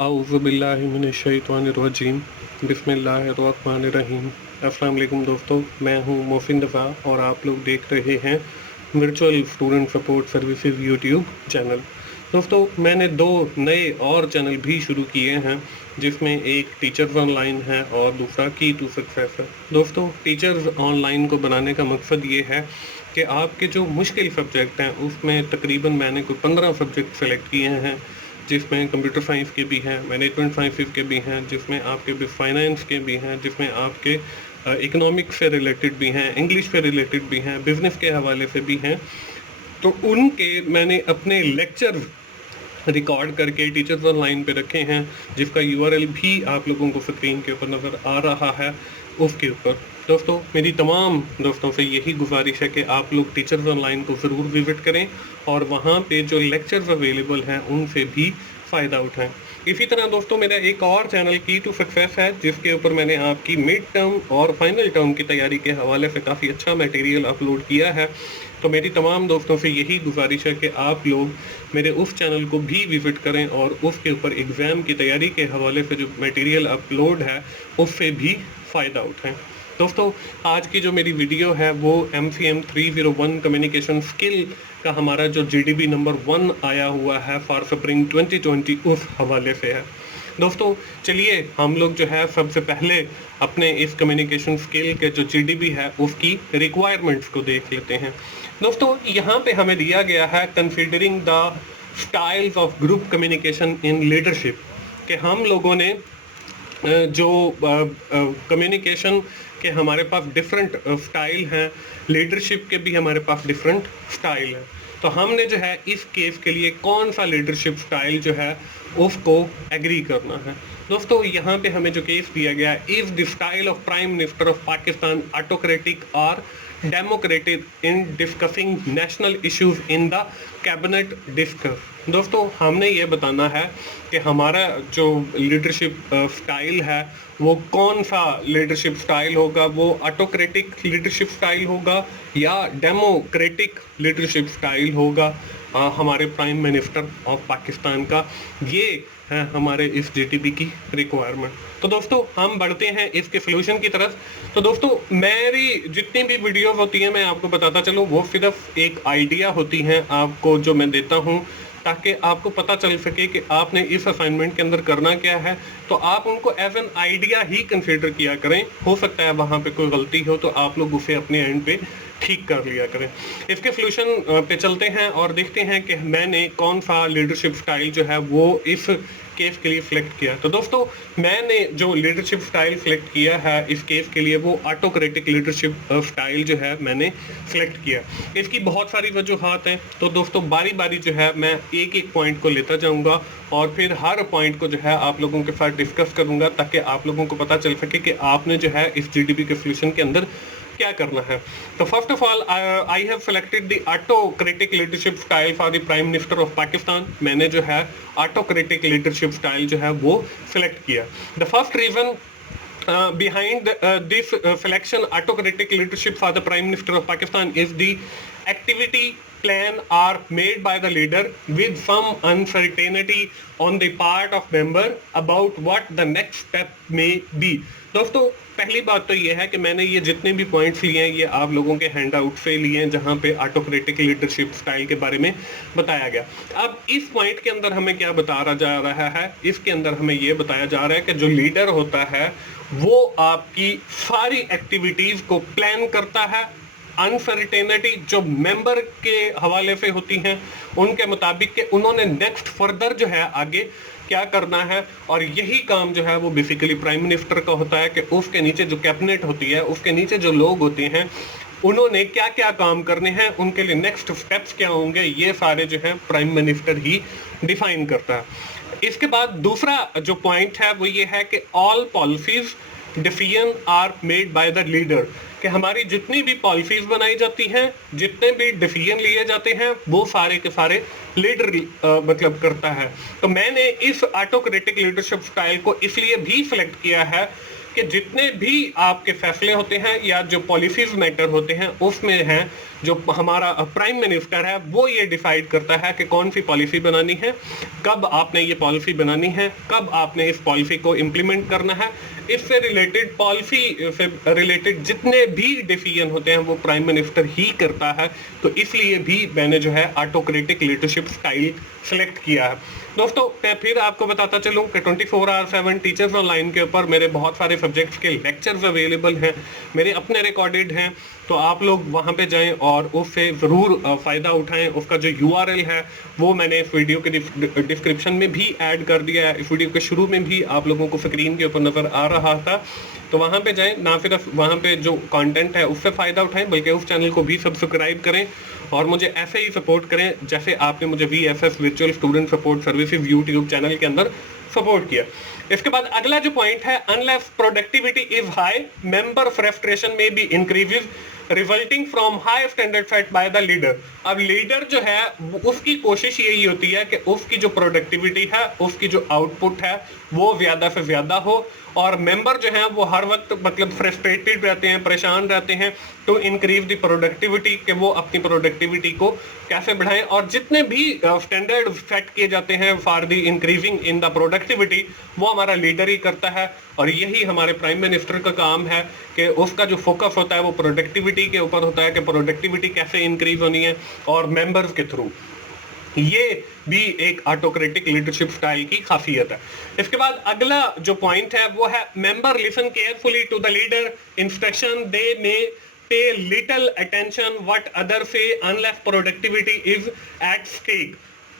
आऊज़ुबिल्लाहिमिनश्शैतानिर्रजीम बिस्मिल्लाहिर्रहमानिर्रहीम। अस्सलाम वालेकुम दोस्तों, मैं हूं मोहसिन दफ़ा और आप लोग देख रहे हैं virtual student support services YouTube channel. दोस्तों, मैंने 2 नए और चैनल भी शुरू किए हैं, जिसमें एक टीचर्स ऑनलाइन है और दूसरा की टू सक्सेस है। दोस्तों, टीचर्स ऑनलाइन को बनाने का मकसद ये है कि आपके जो मुश्किल सब्जेक्ट हैं उसमें तकरीबन मैंने कोई 15 सब्जेक्ट सेलेक्ट किए हैं, जिसमें कंप्यूटर साइंस के भी हैं, मैनेजमेंट साइंसेस के भी हैं, जिसमें आपके फाइनेंस के भी हैं, जिसमें आपके इकोनॉमिक्स से रिलेटेड भी हैं, इंग्लिश से रिलेटेड भी हैं, बिजनेस के हवाले से भी हैं। तो उनके मैंने अपने लेक्चर रिकॉर्ड करके टीचर्स ऑनलाइन पे रखे हैं, जिसका यूआरएल भी आप लोगों को स्क्रीन के ऊपर नज़र आ रहा है उसके ऊपर। दोस्तों, मेरी तमाम दोस्तों से यही गुजारिश है कि आप लोग टीचर्स ऑनलाइन को ज़रूर विज़िट करें और वहाँ पे जो लेक्चर्स अवेलेबल हैं उनसे भी फ़ायदा उठाएं। इसी तरह दोस्तों, मेरा एक और चैनल की टू सक्सेस है, जिसके ऊपर मैंने आपकी मिड टर्म और फाइनल टर्म की तैयारी के हवाले से काफ़ी अच्छा मटेरियल अपलोड किया है। तो मेरी तमाम दोस्तों से यही गुजारिश है कि आप लोग मेरे उस चैनल को भी विज़िट करें और उसके ऊपर एग्ज़ाम की तैयारी के हवाले से जो मटेरियल अपलोड है उससे भी फ़ायदा उठाएं। दोस्तों, आज की जो मेरी वीडियो है वो MCM 301 कम्युनिकेशन स्किल का हमारा जो GDB नंबर 1 आया हुआ है फॉर स्प्रिंग 2020 उस हवाले से है। दोस्तों, चलिए हम लोग जो है सबसे पहले अपने इस कम्युनिकेशन स्किल के जो GDB है उसकी रिक्वायरमेंट्स को देख लेते हैं। दोस्तों, यहाँ पे हमें दिया गया है considering the styles of group communication in leadership, कि हम लोगों ने जो कम्युनिकेशन के हमारे पास डिफरेंट स्टाइल हैं, लीडरशिप के भी हमारे पास डिफरेंट स्टाइल हैं। तो हमने जो है इस केस के लिए कौन सा लीडरशिप स्टाइल जो है उसको एग्री करना है। दोस्तों, यहाँ पे हमें जो केस दिया गया है, is the style of prime minister of Pakistan autocratic और democratic in discussing national issues in the cabinet discuss. दोस्तों, हमने ये बताना है कि हमारा जो लीडरशिप स्टाइल है वो कौन सा लीडरशिप स्टाइल होगा, वो ऑटोक्रेटिक लीडरशिप स्टाइल होगा या डेमोक्रेटिक लीडरशिप स्टाइल होगा हमारे प्राइम मिनिस्टर ऑफ पाकिस्तान का। ये है हमारे इस GTB की रिक्वायरमेंट। तो दोस्तों, हम बढ़ते हैं इसके सोल्यूशन की तरफ। तो दोस्तों, मेरी जितनी भी वीडियो होती हैं मैं आपको बताता चलूँ, वो सिर्फ एक आइडिया होती हैं आपको जो मैं देता हूँ, ताकि आपको पता चल सके कि आपने इस असाइनमेंट के अंदर करना क्या है। तो आप उनको एज एन आइडिया ही कंसीडर किया करें। हो सकता है वहाँ पे कोई गलती हो तो आप लोग उसे अपने एंड पे ठीक कर लिया करें। इसके सोल्यूशन पे चलते हैं और देखते हैं कि मैंने कौन सा लीडरशिप स्टाइल जो है वो इस केस के लिए सिलेक्ट किया। तो दोस्तों, मैंने जो लीडरशिप स्टाइल सिलेक्ट किया है इस केस के लिए वो ऑटोक्रेटिक लीडरशिप स्टाइल जो है मैंने सिलेक्ट किया। इसकी बहुत सारी वजूहात हैं। तो दोस्तों, बारी बारी जो है मैं एक एक पॉइंट को लेता जाऊंगा और फिर हर पॉइंट को जो है आप लोगों के साथ डिस्कस करूंगा, ताकि आप लोगों को पता चल सके कि आपने जो है इस GDB के सोल्यूशन के अंदर क्या करना है। तो first of all I have selected the autocratic leadership style for the prime minister of Pakistan. मैंने जो है ऑटोक्रेटिक लीडरशिप स्टाइल जो है वो सिलेक्ट किया। The first reason behind this selection autocratic leadership for the Prime Minister of Pakistan is the activity plan are made by the leader with some uncertainty on the part of member about what the next step may be। दोस्तों, पहली बात तो ये है कि मैंने ये जितने भी पॉइंट्स लिए हैं ये आप लोगों के हैंड आउट से लिए हैं, जहाँ पे ऑटोक्रेटिक लीडरशिप स्टाइल के बारे में बताया गया। अब इस पॉइंट के अंदर हमें क्या बताया जा रहा है, इसके अंदर हमें ये बताया जा रहा है कि जो लीडर होता है वो आपकी सारी एक्टिविटीज को प्लान करता है। अनसर्टेनिटी जो मेंबर के हवाले से होती हैं उनके मुताबिक कि उन्होंने नेक्स्ट फर्दर जो है आगे क्या करना है, और यही काम जो है वो बेसिकली प्राइम मिनिस्टर का होता है कि उसके नीचे जो कैबिनेट होती है, उसके नीचे जो लोग होते हैं, उन्होंने क्या क्या काम करने हैं, उनके लिए नेक्स्ट स्टेप्स क्या होंगे, ये सारे जो है प्राइम मिनिस्टर ही डिफाइन करता है। इसके बाद दूसरा जो पॉइंट है वो ये है कि all policies decision are made by the leader, कि हमारी जितनी भी पॉलिसीज बनाई जाती हैं, जितने भी डिसीजन लिए जाते हैं, वो सारे के सारे लीडर मतलब करता है। तो मैंने इस ऑटोक्रेटिक लीडरशिप स्टाइल को इसलिए भी सिलेक्ट किया है कि जितने भी आपके फैसले होते हैं या जो पॉलिसीज मैटर होते हैं उसमें हैं जो हमारा प्राइम मिनिस्टर है वो ये डिसाइड करता है कि कौन सी पॉलिसी बनानी है, कब आपने ये पॉलिसी बनानी है, कब आपने इस पॉलिसी को इम्प्लीमेंट करना है। इससे रिलेटेड पॉलिसी से रिलेटेड जितने भी डिसीजन होते हैं वो प्राइम मिनिस्टर ही करता है। तो इसलिए भी मैंने जो है ऑटोक्रेटिक लीडरशिप स्टाइल सेलेक्ट किया है। दोस्तों मैं फिर आपको बताता चलूं कि 24/7 टीचर्स ऑनलाइन के ऊपर मेरे बहुत सारे सब्जेक्ट्स के लेक्चर्स अवेलेबल हैं, मेरे अपने रिकॉर्डेड हैं। तो आप लोग वहां पे जाएं और उससे ज़रूर फ़ायदा उठाएं। उसका जो URL है वो मैंने इस वीडियो के डिस्क्रिप्शन में भी ऐड कर दिया है। इस वीडियो के शुरू में भी आप लोगों को स्क्रीन के ऊपर नज़र आ रहा था। तो वहां पे जाएं, ना सिर्फ वहां पे जो कंटेंट है उससे फ़ायदा उठाएं बल्कि उस चैनल को भी सब्सक्राइब करें और मुझे ऐसे ही सपोर्ट करें जैसे आपने मुझे VSS virtual student support services YouTube channel के अंदर सपोर्ट किया। इसके बाद अगला जो पॉइंट है, unless productivity is high member frustration may be increases resulting from high standard set by the leader. अब लीडर जो है उसकी कोशिश यही होती है कि उसकी जो प्रोडक्टिविटी है, उसकी जो आउटपुट है वो ज्यादा से ज्यादा हो और मेंबर जो है वो हर वक्त मतलब फ्रस्ट्रेटेड रहते हैं, परेशान रहते हैं टू इंक्रीज द प्रोडक्टिविटी, कि वो अपनी प्रोडक्टिविटी को कैसे बढ़ाएं। और जितने भी स्टैंडर्ड सेट किए जाते हैं for the increasing in the productivity वो हमारा लीडर ही करता है। और यही हमारे प्राइम मिनिस्टर का काम है कि उसका जो फोकस होता है वो प्रोडक्टिविटी के ऊपर होता है कि प्रोडक्टिविटी कैसे इंक्रीज होनी है और मेंबर्स के थ्रू। ये भी एक ऑटोक्रेटिक लीडरशिप स्टाइल की खासियत है। इसके बाद अगला जो पॉइंट है वो है member listen carefully to the leader instruction, they may pay little attention what other say unless productivity is at stake.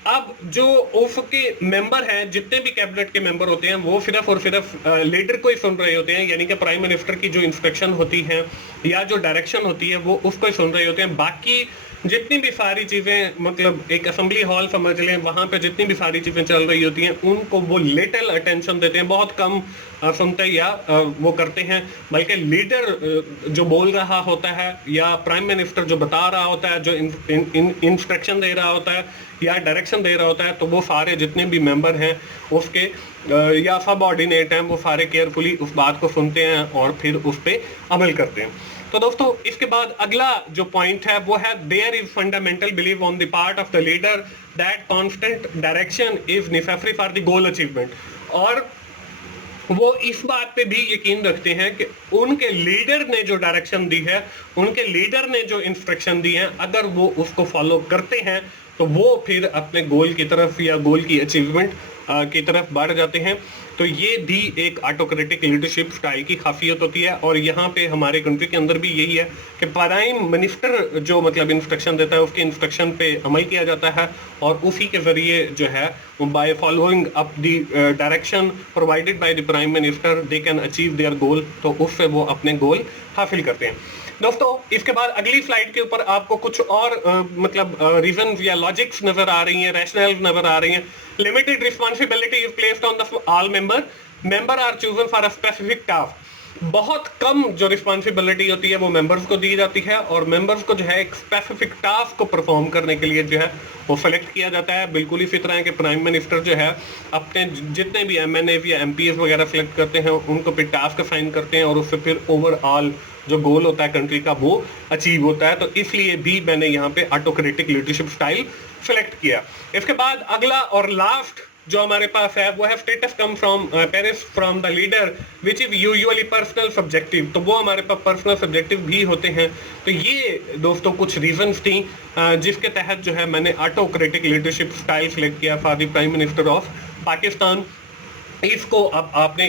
अब जो उसके मेंबर हैं, जितने भी कैबिनेट के मेंबर होते हैं वो सिर्फ और सिर्फ लीडर को ही सुन रहे होते हैं, यानी कि प्राइम मिनिस्टर की जो इंस्ट्रक्शन होती है या जो डायरेक्शन होती है वो उसको ही सुन रहे होते हैं। बाकी जितनी भी सारी चीजें, मतलब एक असेंबली हॉल समझ लें, वहां पे जितनी भी सारी चीजें चल रही होती हैं उनको वो लिटिल अटेंशन देते हैं, बहुत कम सुनते या वो करते हैं। बल्कि लीडर जो बोल रहा होता है या प्राइम मिनिस्टर जो बता रहा होता है, जो इंस्ट्रक्शन दे रहा होता है या डायरेक्शन दे रहा होता है, तो वो सारे जितने भी मेंबर हैं उसके या सब ऑर्डिनेट हैं वो सारे केयरफुली उस बात को सुनते हैं और फिर उस पर अमल करते हैं। तो दोस्तों इसके बाद अगला जो पॉइंट है वो है there is fundamental believe on the part of the leader that constant direction is necessary for the goal achievement. और वो इस बात पे भी यकीन रखते हैं कि उनके लीडर ने जो डायरेक्शन दी है, उनके लीडर ने जो इंस्ट्रक्शन दी है, अगर वो उसको फॉलो करते हैं तो वो फिर अपने गोल की तरफ या गोल की अचीवमेंट की तरफ बढ़ जाते हैं। तो ये भी एक ऑटोक्रेटिक लीडरशिप स्टाइल की खासियत होती है। और यहाँ पे हमारे कंट्री के अंदर भी यही है कि प्राइम मिनिस्टर जो मतलब इंस्ट्रक्शन देता है उसके इंस्ट्रक्शन पे अमल किया जाता है और उसी के जरिए जो है by following up the direction provided by the prime minister they can achieve their गोल। तो उससे वो अपने गोल हासिल करते हैं। दोस्तों इसके बाद अगली स्लाइड के ऊपर आपको कुछ और मतलब रीजन या लॉजिक्स नजर आ रही हैं, रैशनल नजर आ रही हैं। Limited responsibility is placed on the all member are chosen for a specific task. बहुत कम जो रिस्पांसिबिलिटी होती है वो मेंबर्स को दी जाती है और मेंबर्स को जो है एक स्पेसिफिक टास्क को परफॉर्म करने के लिए जो है वो सेलेक्ट किया जाता है। बिल्कुल इसी तरह के प्राइम मिनिस्टर जो है अपने जितने भी MNA या MPs वगैरह सेलेक्ट करते हैं उनको फिर टास्क असाइन करते हैं और उससे फिर ओवरऑल जो गोल होता है कंट्री का वो अचीव होता है। तो इसलिए भी मैंने यहाँ पे ऑटोक्रेटिक लीडरशिप स्टाइल सेलेक्ट किया। इसके बाद अगला और लास्ट जो हमारे पास है वो है status come from Paris from the leader which is usually personal subjective. तो वो हमारे पास पर्सनल सब्जेक्टिव भी होते हैं। तो ये दोस्तों कुछ रीजंस थी जिसके तहत जो है मैंने ऑटोक्रेटिक लीडरशिप स्टाइल सेलेक्ट किया for the prime minister of Pakistan. इसको अब आपने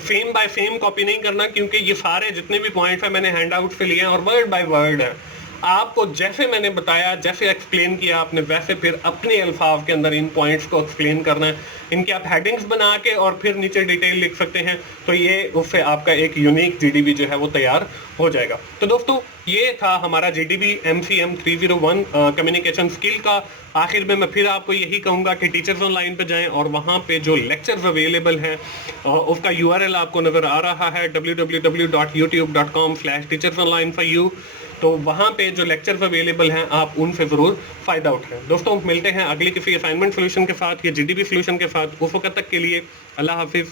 सेम बाय सेम कॉपी नहीं करना क्योंकि ये सारे जितने भी पॉइंट्स हैं मैंने हैंड आउट से लिए हैं और वर्ड बाय वर्ड है। आपको जैसे मैंने बताया, जैसे एक्सप्लेन किया आपने, वैसे फिर अपने अल्फाज के अंदर इन पॉइंट्स को एक्सप्लेन करना है। इनके आप हेडिंग्स बना के और फिर नीचे डिटेल लिख सकते हैं। तो ये उससे आपका एक यूनिक GDB जो है वो तैयार हो जाएगा। तो दोस्तों ये था हमारा GDB MCM 301 कम्युनिकेशन स्किल का। आखिर में मैं फिर आपको यही कहूँगा कि टीचर्स ऑनलाइन पे जाएं और वहाँ पे जो लेक्चर्स अवेलेबल हैं उसका URL आपको नज़र आ रहा है www.youtube.com/teachersonline4u। तो वहाँ पे जो लेक्चर्स अवेलेबल हैं आप उनसे ज़रूर फ़ायदा उठाएं। दोस्तों मिलते हैं अगली किसी असाइनमेंट सोल्यूशन के साथ या GDB सोल्यूशन के साथ। उस वक्त तक के लिए अल्लाह हाफिज़।